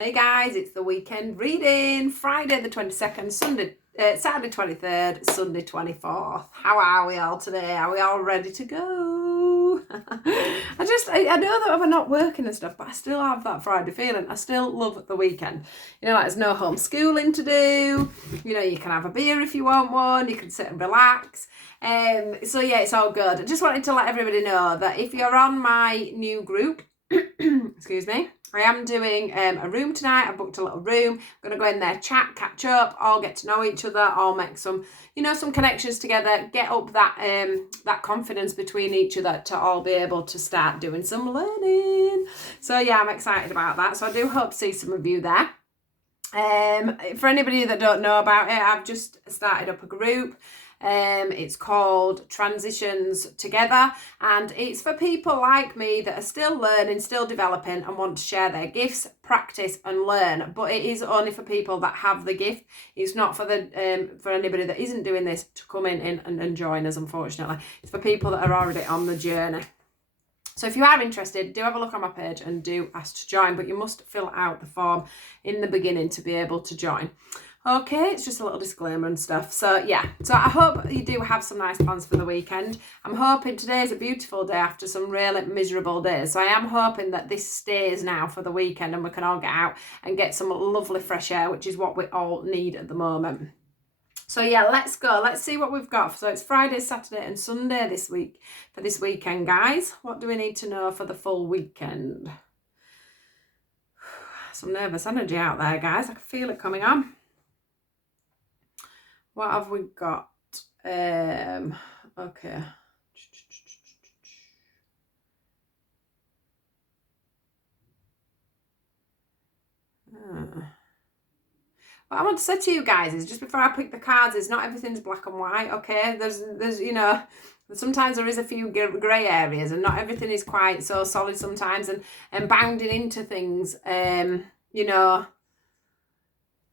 Hey guys, it's the weekend reading, Friday the 22nd, Saturday 23rd, Sunday 24th. How are we all today? Are we all ready to go? I know that I'm not working and stuff, but I still have that Friday feeling. I still love the weekend. Like there's no homeschooling to do. You can have a beer if you want one. You can sit and relax. So yeah, it's all good. I just wanted to let everybody know that if you're on my new group, excuse me, I am doing a room tonight. I booked a little room. I'm going to go in there, chat, catch up, all get to know each other, all make some connections together, get up that confidence between each other to all be able to start doing some learning. So yeah, I'm excited about that. So I do hope to see some of you there. For anybody that don't know about it, I've just started up a group. It's called Transitions Together, and it's for people like me that are still learning, still developing, and want to share their gifts, practice and learn. But it is only for people that have the gift. It's not for for anybody that isn't doing this to come in and join us, unfortunately. It's for people that are already on the journey. So if you are interested, do have a look on my page and do ask to join, but you must fill out the form in the beginning to be able to join. Okay, it's just a little disclaimer and stuff. So yeah, so I hope you do have some nice plans for the weekend. I'm hoping today is a beautiful day after some really miserable days. So I am hoping that this stays now for the weekend and we can all get out and get some lovely fresh air, which is what we all need at the moment. So yeah, let's go. Let's see what we've got. So it's Friday, Saturday and Sunday this week for this weekend, guys. What do we need to know for the full weekend? Some nervous energy out there, guys. I can feel it coming on. What have we got? Okay. What I want to say to you guys is, just before I pick the cards, is not everything's black and white, okay? There's sometimes there is a few grey areas and not everything is quite so solid sometimes, and bounding into things,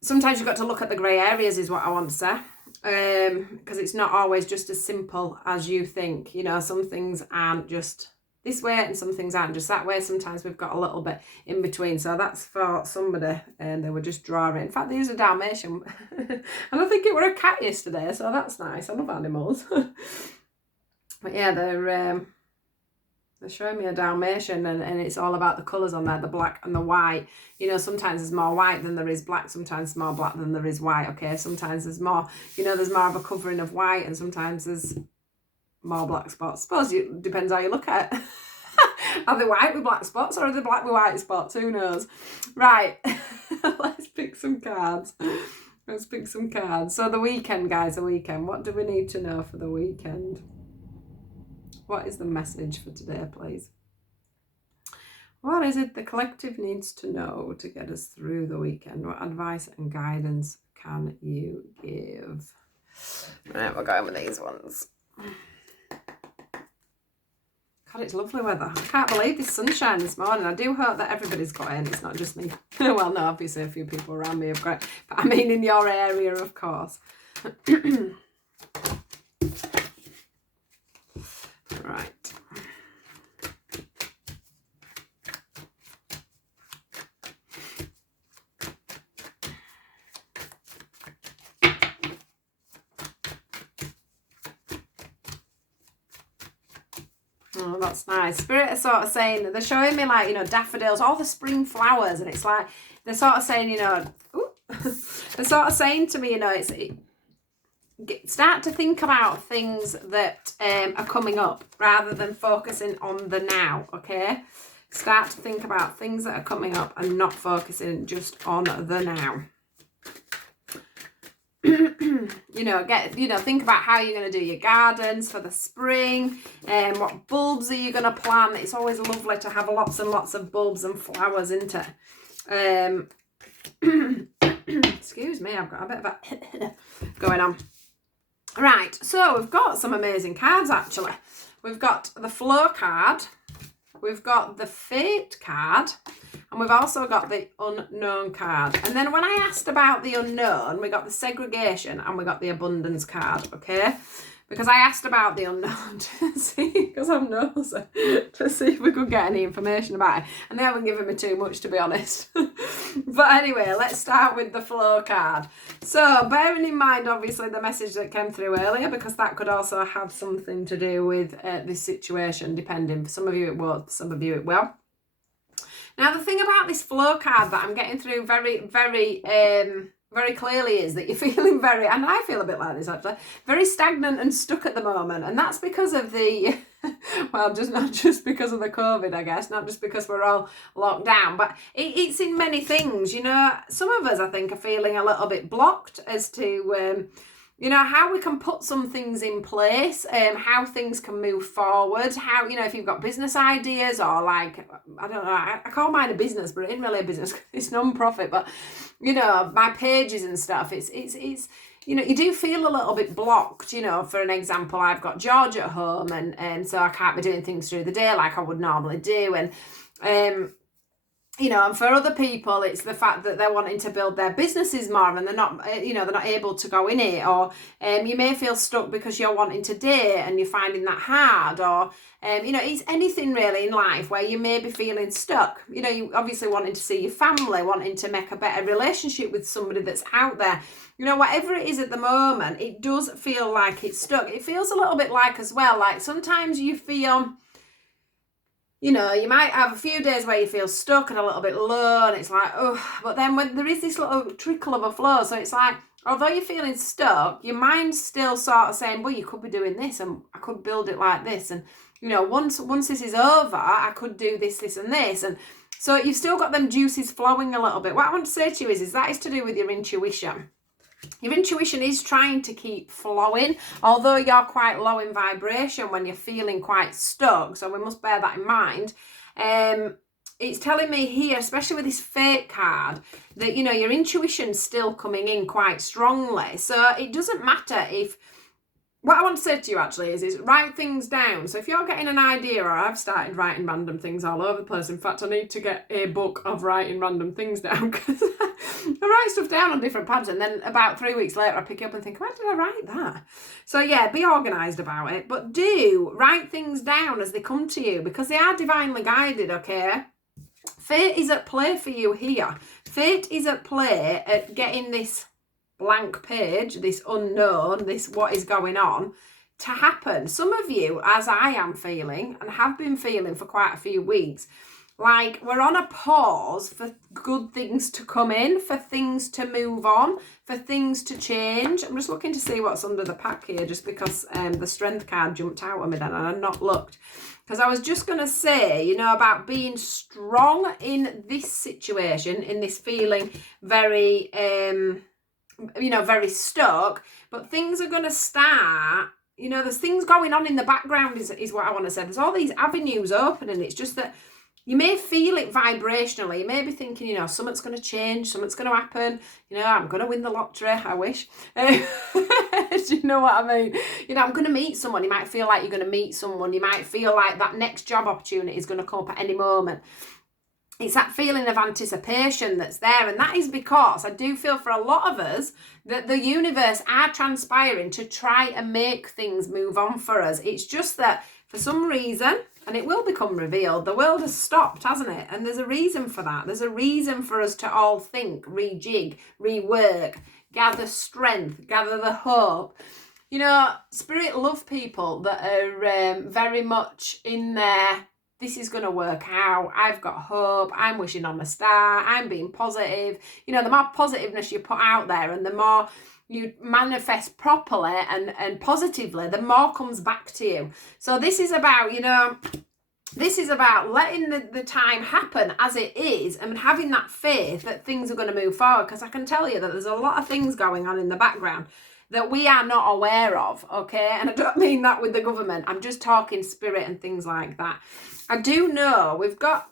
sometimes you've got to look at the grey areas is what I want to say, because it's not always just as simple as you think. Some things aren't just this way and some things aren't just that way. Sometimes we've got a little bit in between. So that's for somebody, and they were just drawing. In fact, they used a Dalmatian and I think it were a cat yesterday, so that's nice. I love animals. But yeah, they're showing me a Dalmatian, and it's all about the colours on there, the black and the white. Sometimes there's more white than there is black, sometimes there's more black than there is white, okay? Sometimes there's more, there's more of a covering of white, and sometimes there's more black spots. Suppose it depends how you look at it. Are they white with black spots, or are they black with white spots? Who knows? Right, let's pick some cards. So the weekend, guys, the weekend. What do we need to know for the weekend? What is the message for today, please? What is it the collective needs to know to get us through the weekend? What advice and guidance can you give? Right, we're going with these ones. God, it's lovely weather. I can't believe this sunshine this morning. I do hope that everybody's got it and it's not just me. Well, no, obviously a few people around me have got it, but I mean in your area, of course. Right. Oh, that's nice. Spirit is sort of saying, they're showing me like, daffodils, all the spring flowers, and it's like, they're sort of saying, they're sort of saying to me, start to think about things that are coming up rather than focusing on the now, okay? Start to think about things that are coming up and not focusing just on the now. Think about how you're going to do your gardens for the spring, and what bulbs are you going to plant. It's always lovely to have lots and lots of bulbs and flowers, isn't it? Excuse me, I've got a bit of a going on. Right, so we've got some amazing cards, actually. We've got the Flow card, we've got the Fate card, and we've also got the Unknown card. And then when I asked about the unknown, we got the Segregation and we got the Abundance card, okay? because I asked about the unknown to see, because I'm nosy, to see if we could get any information about it. And they haven't given me too much, to be honest. But anyway, let's start with the flow card. So bearing in mind, obviously, the message that came through earlier, because that could also have something to do with this situation, depending. For some of you it won't, for some of you it will. Now, the thing about this flow card that I'm getting through very clearly is that you're feeling very, and I feel a bit like this actually, very stagnant and stuck at the moment. And that's because of the, well, just not just because of the COVID, I guess, not just because we're all locked down, but it's in many things. You know, some of us, I think, are feeling a little bit blocked as to, you know, how we can put some things in place, how things can move forward, how, you know, if you've got business ideas or like, I don't know, I call mine a business, but it isn't really a business, it's non-profit, but, you know, my pages and stuff, it's you know, you do feel a little bit blocked. You know, for an example, I've got George at home and so I can't be doing things through the day like I would normally do. And, you know, and for other people, it's the fact that they're wanting to build their businesses more and they're not, you know, they're not able to go in it. Or you may feel stuck because you're wanting to date and you're finding that hard. Or, you know, it's anything really in life where you may be feeling stuck. You know, you obviously wanting to see your family, wanting to make a better relationship with somebody that's out there. You know, whatever it is at the moment, it does feel like it's stuck. It feels a little bit like as well, like sometimes you feel, you know, you might have a few days where you feel stuck and a little bit low and it's like, oh, but then when there is this little trickle of a flow, so it's like, although you're feeling stuck, your mind's still sort of saying, well, you could be doing this and I could build it like this. And, you know, once this is over, I could do this, this and this. And so you've still got them juices flowing a little bit. What I want to say to you is that is to do with your intuition. Your intuition is trying to keep flowing, although you're quite low in vibration when you're feeling quite stuck. So we must bear that in mind. It's telling me here, especially with this fate card, that, you know, your intuition's still coming in quite strongly. So it doesn't matter if, what I want to say to you actually is write things down. So if you're getting an idea, or I've started writing random things all over the place. In fact, I need to get a book of writing random things down because I write stuff down on different pads and then about 3 weeks later I pick it up and think, why did I write that? So yeah, be organised about it, but do write things down as they come to you because they are divinely guided, okay? Fate is at play for you here. Fate is at play at getting this blank page, this unknown, this what is going on to happen. Some of you, as I am feeling and have been feeling for quite a few weeks, like we're on a pause for good things to come in, for things to move on, for things to change. I'm just looking to see what's under the pack here just because the strength card jumped out at me then and I've not looked. Because I was just going to say, you know, about being strong in this situation, in this feeling very, you know, very stuck, but things are going to start, you know, there's things going on in the background is what I want to say. There's all these avenues opening. It's just that you may feel it vibrationally. You may be thinking, you know, something's going to change, something's going to happen. You know, I'm going to win the lottery, I wish. Do you know what I mean? You know, I'm going to meet someone. You might feel like you're going to meet someone. You might feel like that next job opportunity is going to come up at any moment. It's that feeling of anticipation that's there. And that is because I do feel for a lot of us that the universe are transpiring to try and make things move on for us. It's just that for some reason, and it will become revealed, the world has stopped, hasn't it? And there's a reason for that. There's a reason for us to all think, rejig, rework, gather strength, gather the hope. You know, Spirit love people that are very much in there. This is going to work out. I've got hope. I'm wishing on a star. I'm being positive. You know, the more positiveness you put out there and the more you manifest properly and positively, the more comes back to you. So this is about, you know, this is about letting the time happen as it is and having that faith that things are going to move forward. Because I can tell you that there's a lot of things going on in the background that we are not aware of, okay? And I don't mean that with the government. I'm just talking spirit and things like that. I do know we've got,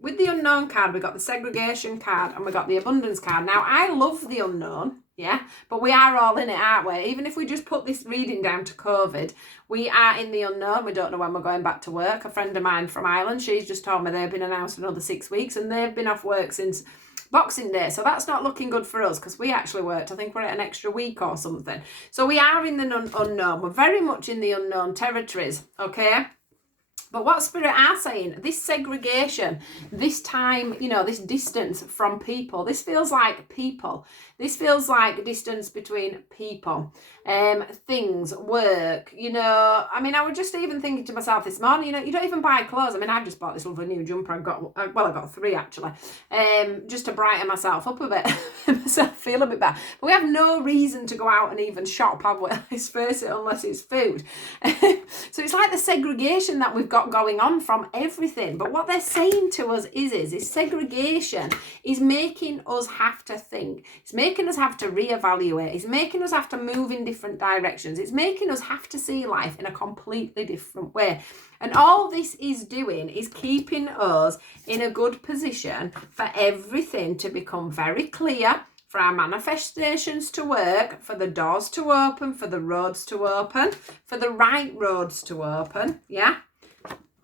with the unknown card, we've got the segregation card and we've got the abundance card. Now, I love the unknown, yeah? But we are all in it, aren't we? Even if we just put this reading down to COVID, we are in the unknown. We don't know when we're going back to work. A friend of mine from Ireland, she's just told me they've been announced another 6 weeks and they've been off work since Boxing Day. So that's not looking good for us because we actually worked. I think we're at an extra week or something. So we are in the unknown. We're very much in the unknown territories, okay? But what Spirit are saying, this segregation, this time, you know, this distance from people, this feels like people. This feels like distance between people, things, work, you know. I mean, I was just even thinking to myself this morning, you know, you don't even buy clothes. I mean, I've just bought this lovely new jumper. I got 3 actually, just to brighten myself up a bit, myself feel a bit better. But we have no reason to go out and even shop, have we? Let's face it, unless it's food. So it's like the segregation that we've got going on from everything. But what they're saying to us is segregation is making us have to think. It's making us have to reevaluate. It's making us have to move in different directions. It's making us have to see life in a completely different way. And all this is doing is keeping us in a good position for everything to become very clear, for our manifestations to work, for the doors to open, for the roads to open, for the right roads to open, yeah?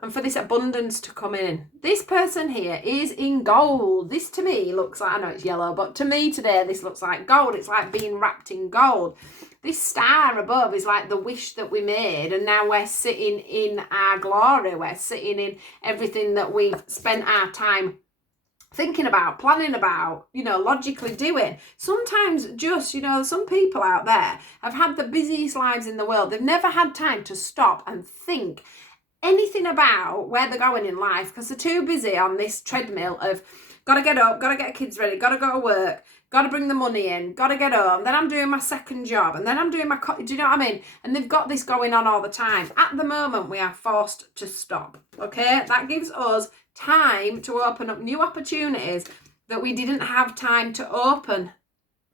And for this abundance to come in. This person here is in gold. This to me looks like, I know it's yellow, but to me today, this looks like gold. It's like being wrapped in gold. This star above is like the wish that we made, and now we're sitting in our glory. We're sitting in everything that we've spent our time thinking about, planning about, you know, logically doing. Sometimes just, you know, some people out there have had the busiest lives in the world. They've never had time to stop and think anything about where they're going in life because they're too busy on this treadmill of got to get up, got to get kids ready, got to go to work, got to bring the money in, got to get home, then I'm doing my second job, and then I'm doing my, do you know what I mean? And they've got this going on all the time. At the moment, we are forced to stop, okay? That gives us time to open up new opportunities that we didn't have time to open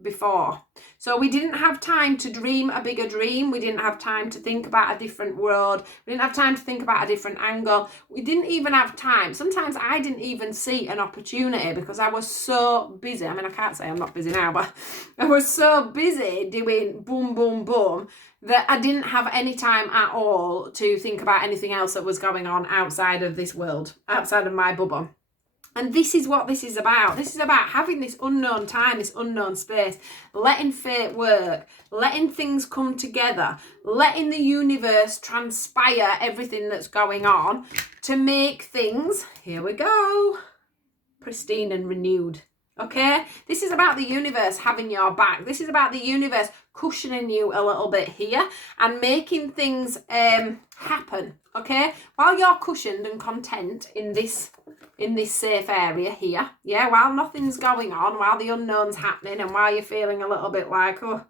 before. So we didn't have time to dream a bigger dream. We didn't have time to think about a different road. We didn't have time to think about a different angle. We didn't even have time. Sometimes I didn't even see an opportunity because I was so busy. I mean, I can't say I'm not busy now, but I was so busy doing boom, boom, boom that I didn't have any time at all to think about anything else that was going on outside of this world, outside of my bubble. And this is what this is about. This is about having this unknown time, this unknown space, letting fate work, letting things come together, letting the universe transpire everything that's going on to make things, here we go, pristine and renewed. Okay? This is about the universe having your back. This is about the universe cushioning you a little bit here and making things happen. Okay? While you're cushioned and content in this safe area here, yeah, while nothing's going on, while the unknown's happening, and while you're feeling a little bit like, oh,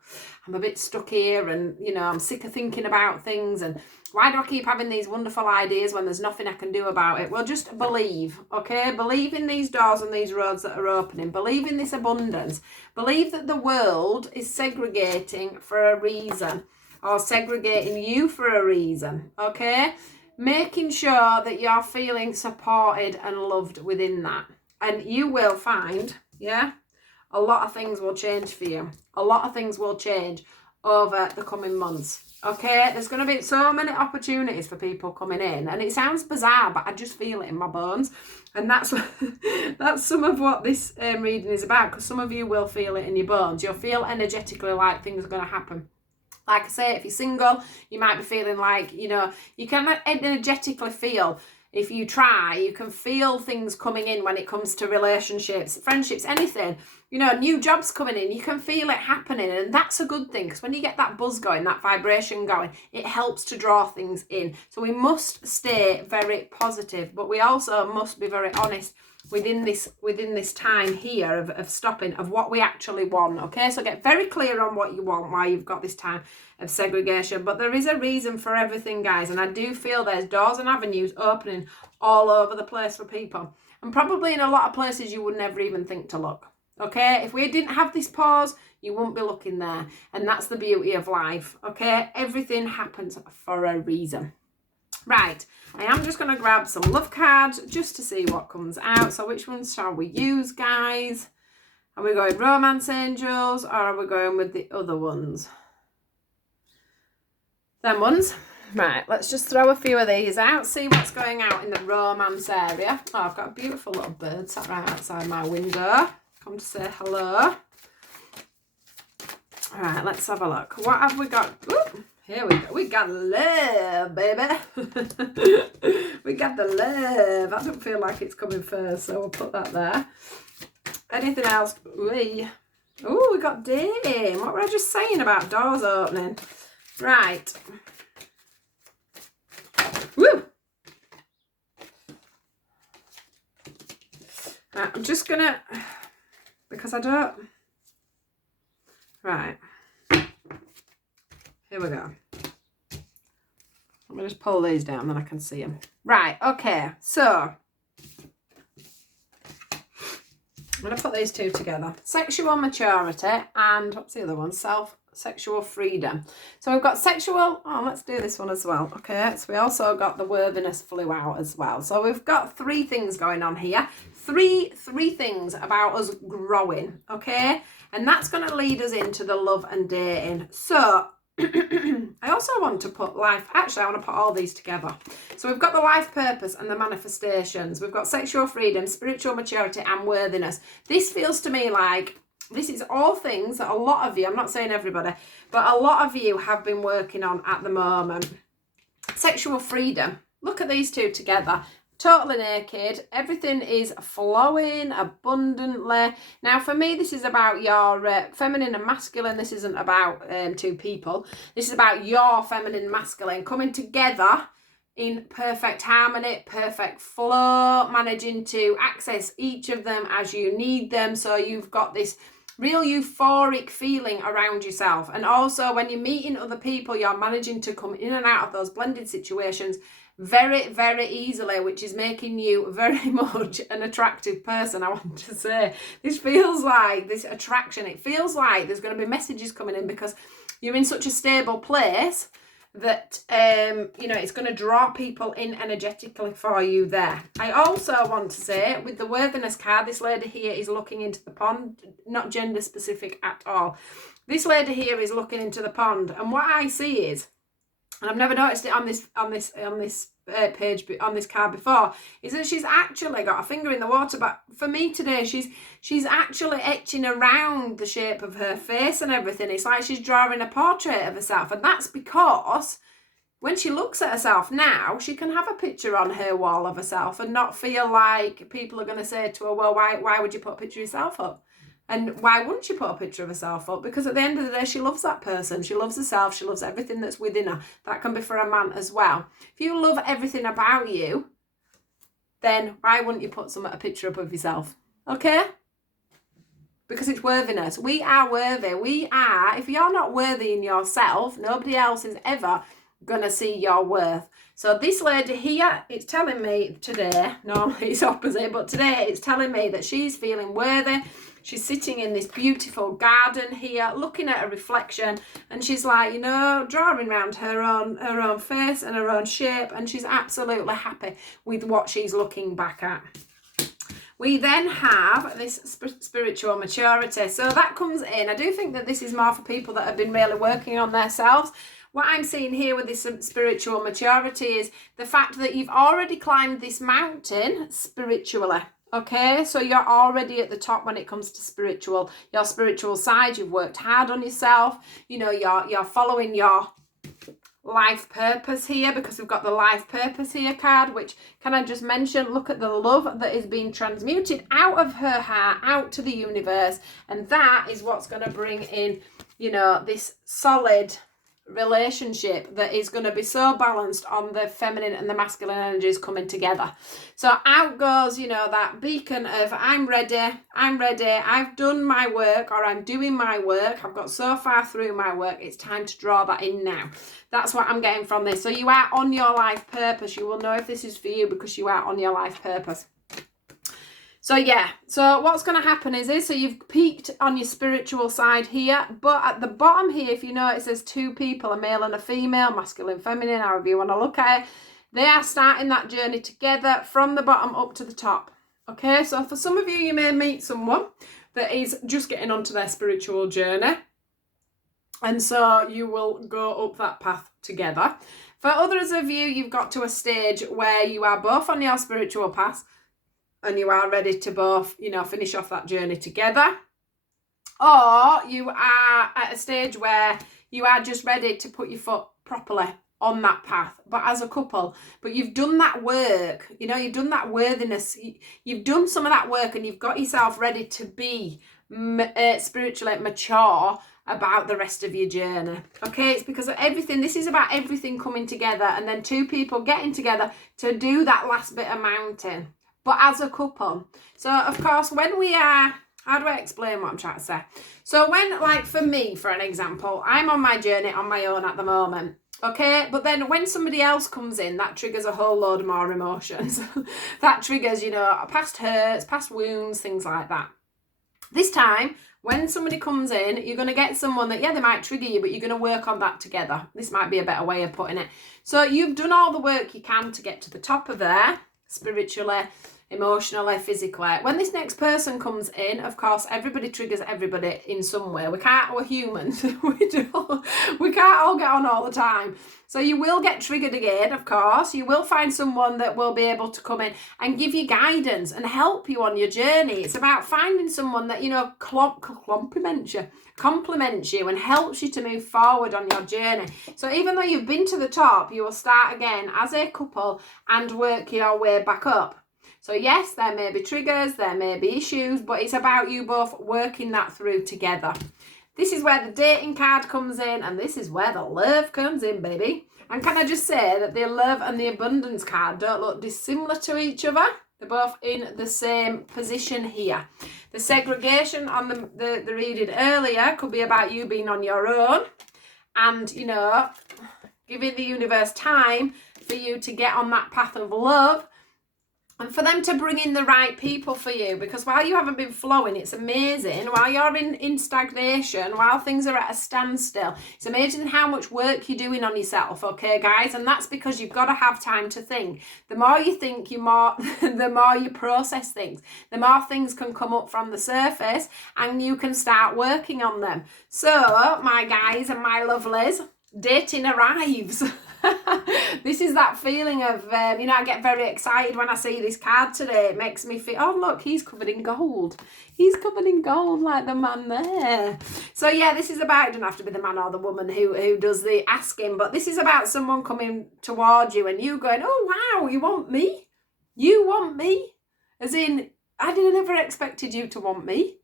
I'm a bit stuck here, and, you know, I'm sick of thinking about things, and why do I keep having these wonderful ideas when there's nothing I can do about it? Well, just believe, okay? Believe in these doors and these roads that are opening. Believe in this abundance. Believe that the world is segregating for a reason, or segregating you for a reason, okay? Making sure that you're feeling supported and loved within that. And you will find, yeah, a lot of things will change for you. A lot of things will change over the coming months. Okay, there's going to be so many opportunities for people coming in, and it sounds bizarre, but I just feel it in my bones, and that's some of what this reading is about, because some of you will feel it in your bones. You'll feel energetically like things are going to happen. Like I say, if you're single, you might be feeling like, you know, you can energetically feel, if you try, you can feel things coming in when it comes to relationships, friendships, anything. You know, new jobs coming in, you can feel it happening, and that's a good thing, because when you get that buzz going, that vibration going, it helps to draw things in. So we must stay very positive, but we also must be very honest within this time here of stopping, of what we actually want. Okay, so get very clear on what you want while you've got this time of segregation. But there is a reason for everything, guys, and I do feel there's doors and avenues opening all over the place for people, and probably in a lot of places you would never even think to look. Okay, if we didn't have this pause, you wouldn't be looking there, and that's the beauty of life. Okay, everything happens for a reason. Right, I am just going to grab some love cards just to see what comes out. So which ones shall we use, guys? Are we going romance angels, or are we going with the other ones? Them ones. Right, let's just throw a few of these out, see what's going out in the romance area. Oh, I've got a beautiful little bird sat right outside my window. come to say hello. All right, let's have a look. What have we got? Ooh, here we go. We got love, baby. We got the love. I don't feel like it's coming first, so we'll put that there. Anything else? Oh, we got Dame. What were I just saying about doors opening? Right. Woo! Right, I'm just gonna, because I don't, right, here we go. I'm gonna just pull these down, then I can see them. Right, okay, so I'm gonna put these two together. Sexual maturity and, what's the other one? Sexual freedom. So we've got sexual, let's do this one as well. Okay, so we also got the worthiness flew out as well. So we've got three things going on here. Three things about us growing, okay? And that's going to lead us into the love and dating. So I also want to put life, actually I want to put all these together. So we've got the life purpose and the manifestations. We've got sexual freedom, spiritual maturity and worthiness. This feels to me like this is all things that a lot of you, I'm not saying everybody, but a lot of you have been working on at the moment. Sexual freedom. Look at these two together. Totally naked. Everything is flowing abundantly. Now, for me, this is about your feminine and masculine. This isn't about two people. This is about your feminine and masculine coming together in perfect harmony, perfect flow, managing to access each of them as you need them. So you've got this real euphoric feeling around yourself. And also when you're meeting other people, you're managing to come in and out of those blended situations very, very easily, which is making you very much an attractive person, I want to say. This feels like this attraction. It feels like there's going to be messages coming in because you're in such a stable place that, it's going to draw people in energetically for you there. I also want to say, with the worthiness card, this lady here is looking into the pond, not gender specific at all. This lady here is looking into the pond, and what I see is, and I've never noticed it on this page, on this card before, is that she's actually got a finger in the water. But for me today, she's actually etching around the shape of her face and everything. It's like she's drawing a portrait of herself, and that's because when she looks at herself now, she can have a picture on her wall of herself and not feel like people are going to say to her, well, why would you put a picture of yourself up? And why wouldn't she put a picture of herself up? Because at the end of the day, she loves that person. She loves herself. She loves everything that's within her. That can be for a man as well. If you love everything about you, then why wouldn't you put a picture up of yourself? Okay? Because it's worthiness. We are worthy. If you're not worthy in yourself, nobody else is ever going to see your worth. So this lady here, it's telling me today, normally it's opposite, but today it's telling me that she's feeling worthy. She's sitting in this beautiful garden here, looking at a reflection, and she's like, drawing around her own face and her own shape, and she's absolutely happy with what she's looking back at. We then have this spiritual maturity. So that comes in. I do think that this is more for people that have been really working on themselves. What I'm seeing here with this spiritual maturity is the fact that you've already climbed this mountain spiritually. Okay, so you're already at the top when it comes to your spiritual side. You've worked hard on yourself. You're following your life purpose here, because we've got the life purpose here card, which, can I just mention, look at the love that is being transmuted out of her heart, out to the universe. And that is what's going to bring in, this solid relationship that is going to be so balanced on the feminine and the masculine energies coming together. So out goes, that beacon of I'm ready, I've done my work, or I'm doing my work, I've got so far through my work, it's time to draw that in now. That's what I'm getting from this. So you are on your life purpose. You will know if this is for you because you are on your life purpose. So yeah, so what's going to happen is so you've peaked on your spiritual side here, but at the bottom here, if you notice, there's two people, a male and a female, masculine, feminine, however you want to look at it. They are starting that journey together from the bottom up to the top. Okay, so for some of you, you may meet someone that is just getting onto their spiritual journey, and so you will go up that path together. For others of you, you've got to a stage where you are both on your spiritual path, and you are ready to both, finish off that journey together. Or you are at a stage where you are just ready to put your foot properly on that path, but as a couple. But you've done that work, you've done that worthiness. You've done some of that work and you've got yourself ready to be spiritually mature about the rest of your journey. Okay, it's because of everything. This is about everything coming together and then two people getting together to do that last bit of mountain, but as a couple. So of course, when we are, how do I explain what I'm trying to say? So when, like for me, for an example, I'm on my journey on my own at the moment. Okay, but then when somebody else comes in, that triggers a whole load more emotions. That triggers, past hurts, past wounds, things like that. This time, when somebody comes in, you're going to get someone that, they might trigger you, but you're going to work on that together. This might be a better way of putting it. So you've done all the work you can to get to the top of there, spiritually, emotionally, physically. When this next person comes in, of course, everybody triggers everybody in some way. We're humans. We can't all get on all the time. So you will get triggered again, of course. You will find someone that will be able to come in and give you guidance and help you on your journey. It's about finding someone that, compliments you and helps you to move forward on your journey. So even though you've been to the top, you will start again as a couple and work your way back up. So yes, there may be triggers, there may be issues, but it's about you both working that through together. This is where the dating card comes in, and this is where the love comes in, baby. And can I just say that the love and the abundance card don't look dissimilar to each other? They're both in the same position here. The segregation on the reading earlier could be about you being on your own and, giving the universe time for you to get on that path of love. And for them to bring in the right people for you, because while you haven't been flowing, it's amazing. While you're in stagnation, while things are at a standstill, it's amazing how much work you're doing on yourself, okay, guys? And that's because you've got to have time to think. The more you think, the more you process things. The more things can come up from the surface and you can start working on them. So, my guys and my lovelies, dating arrives. This is that feeling of, I get very excited when I see this card today. It makes me feel, oh, look, he's covered in gold. He's covered in gold like the man there. So, yeah, this is about, it doesn't have to be the man or the woman who does the asking, but this is about someone coming towards you and you going, oh, wow, you want me? You want me? As in, I never expected you to want me,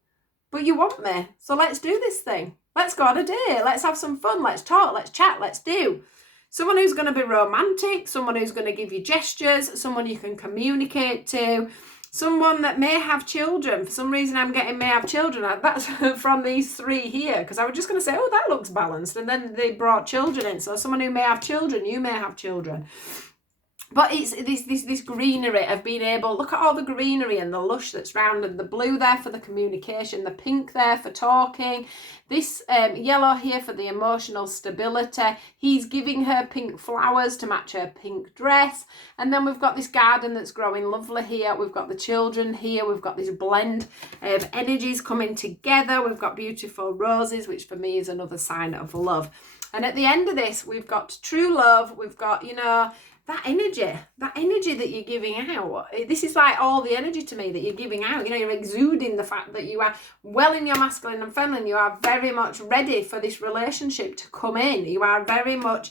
but you want me. So let's do this thing. Let's go on a date. Let's have some fun. Let's talk. Let's chat. Let's do. Someone who's going to be romantic, someone who's going to give you gestures, someone you can communicate to, someone that may have children. For some reason, I'm getting may have children. That's from these three here, because I was just going to say, oh, that looks balanced. And then they brought children in. So someone who may have children, you may have children. But it's this greenery of being able, look at all the greenery and the lush that's round, and the blue there for the communication, the pink there for talking, this yellow here for the emotional stability. He's giving her pink flowers to match her pink dress. And then we've got this garden that's growing lovely here. We've got the children here. We've got this blend of energies coming together. We've got beautiful roses, which for me is another sign of love. And at the end of this, we've got true love. We've got, that energy that you're giving out. This is like all the energy to me that you're giving out. You're exuding the fact that you are well in your masculine and feminine. You are very much ready for this relationship to come in. You are very much,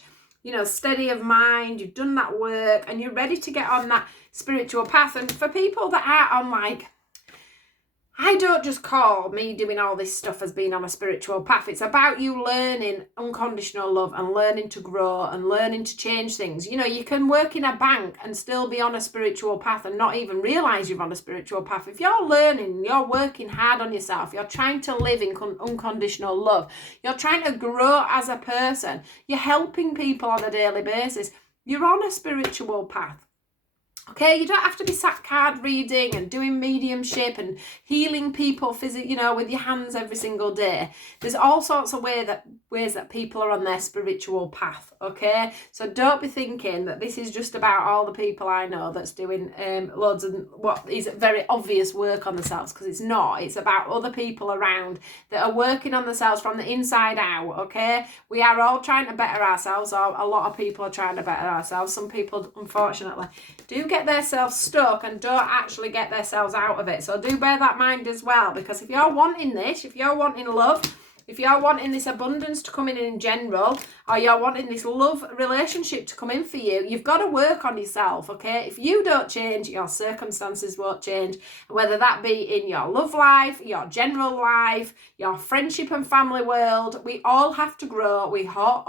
steady of mind. You've done that work and you're ready to get on that spiritual path. And for people that are on I don't just call me doing all this stuff as being on a spiritual path. It's about you learning unconditional love and learning to grow and learning to change things. You can work in a bank and still be on a spiritual path and not even realise you're on a spiritual path. If you're learning, you're working hard on yourself, you're trying to live in unconditional love, you're trying to grow as a person, you're helping people on a daily basis, you're on a spiritual path. Okay, you don't have to be sat card reading and doing mediumship and healing people physically, with your hands every single day. There's all sorts of ways ways that people are on their spiritual path, okay? So don't be thinking that this is just about all the people I know that's doing loads and what is very obvious work on themselves, because it's not. It's about other people around that are working on themselves from the inside out, okay? We are all trying to better ourselves, or a lot of people are trying to better ourselves. Some people, unfortunately, do get themselves stuck and don't actually get themselves out of it. So do bear that in mind as well, because if you're wanting this, if you're wanting love, if you're wanting this abundance to come in general, or you're wanting this love relationship to come in for you, you've got to work on yourself, okay? If you don't change, your circumstances won't change, whether that be in your love life, your general life, your friendship and family world. We all have to grow. We all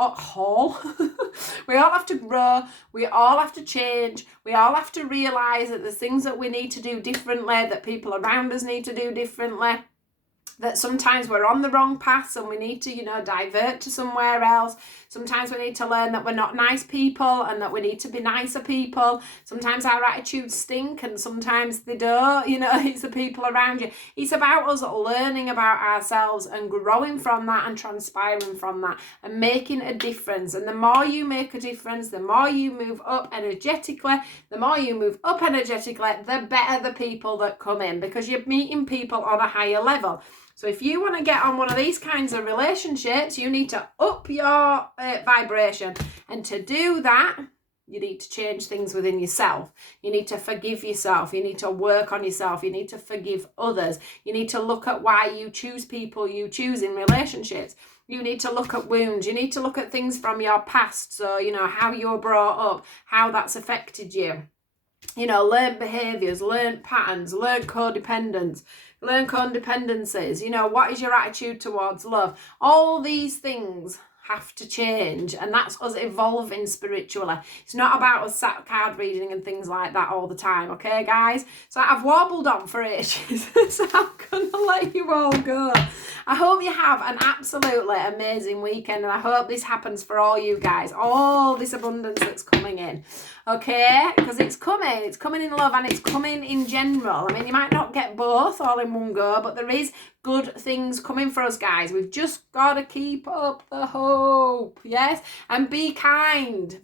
we all have to grow. We all have to change. We all have to realise that there's things that we need to do differently, that people around us need to do differently, that sometimes we're on the wrong path and we need to, divert to somewhere else. Sometimes we need to learn that we're not nice people and that we need to be nicer people. Sometimes our attitudes stink and sometimes they don't. It's the people around you. It's about us learning about ourselves and growing from that and transpiring from that and making a difference. And the more you make a difference, the more you move up energetically, the better the people that come in, because you're meeting people on a higher level. So if you want to get on one of these kinds of relationships, you need to up your vibration. And to do that, you need to change things within yourself. You need to forgive yourself. You need to work on yourself. You need to forgive others. You need to look at why you choose people you choose in relationships. You need to look at wounds. You need to look at things from your past. So, how you were brought up, how that's affected you. Learn behaviours, learn patterns, learn codependencies. What is your attitude towards love? All these things have to change, and that's us evolving spiritually. It's not about us sat card reading and things like that all the time, okay, guys? So I've warbled on for ages, so I'm gonna let you all go. I hope you have an absolutely amazing weekend, and I hope this happens for all you guys, all this abundance that's coming in, okay? Because it's coming in love and it's coming in general. I mean, you might not get both all in one go, but there is good things coming for us, guys. We've just got to keep up the hope, yes? And be kind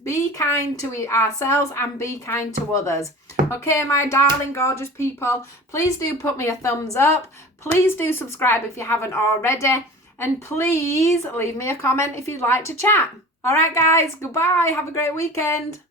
to ourselves and be kind to others. Okay, my darling, gorgeous people, please do put me a thumbs up. Please do subscribe if you haven't already. And please leave me a comment if you'd like to chat. All right, guys, goodbye. Have a great weekend.